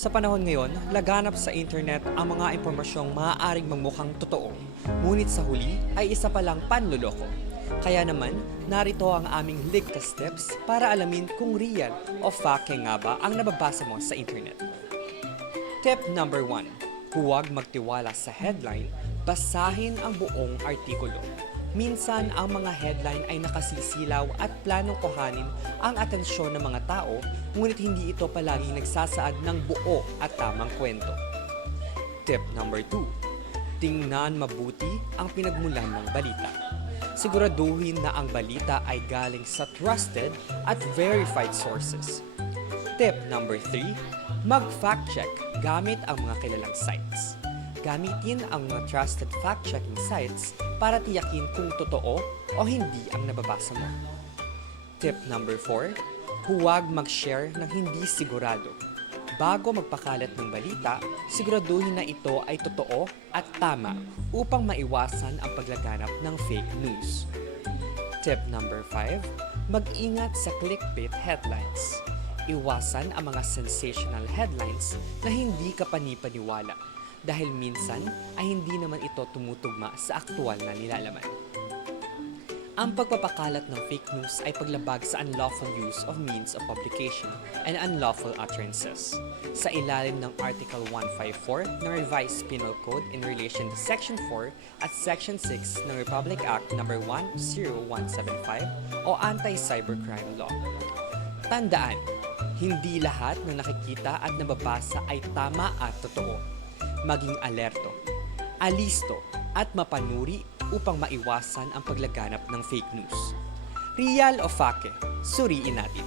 Sa panahon ngayon, laganap sa internet ang mga impormasyong maaaring magmukhang totoo, ngunit sa huli ay isa palang panloloko. Kaya naman, narito ang aming ligtas steps para alamin kung real o fake nga ba ang nababasa mo sa internet. Tip number 1. Huwag magtiwala sa headline, basahin ang buong artikulo. Minsan, ang mga headline ay nakasisilaw at planong kuhanin ang atensyon ng mga tao, ngunit hindi ito palaging nagsasaad ng buo at tamang kwento. Tip number 2. Tingnan mabuti ang pinagmulan ng balita. Siguraduhin na ang balita ay galing sa trusted at verified sources. Tip number 3. Mag-fact check gamit ang mga kilalang sites. Gamitin ang mga trusted fact-checking sites para tiyakin kung totoo o hindi ang nababasa mo. Tip number 4. Huwag mag-share ng hindi sigurado. Bago magpakalat ng balita, siguraduhin na ito ay totoo at tama upang maiwasan ang paglaganap ng fake news. Tip number 5. Mag-ingat sa clickbait headlines. Iwasan ang mga sensational headlines na hindi ka panipaniwala dahil minsan ay hindi naman ito tumutugma sa aktual na nilalaman. Ang pagpapakalat ng fake news ay paglabag sa unlawful use of means of publication and unlawful utterances. Sa ilalim ng Article 154 ng Revised Penal Code in relation to Section 4 at Section 6 ng Republic Act No. 10175 o Anti-Cybercrime Law. Tandaan, hindi lahat ng nakikita at nababasa ay tama at totoo. Maging alerto, alisto at mapanuri upang maiwasan ang paglaganap ng fake news. Real o fake, suriin natin.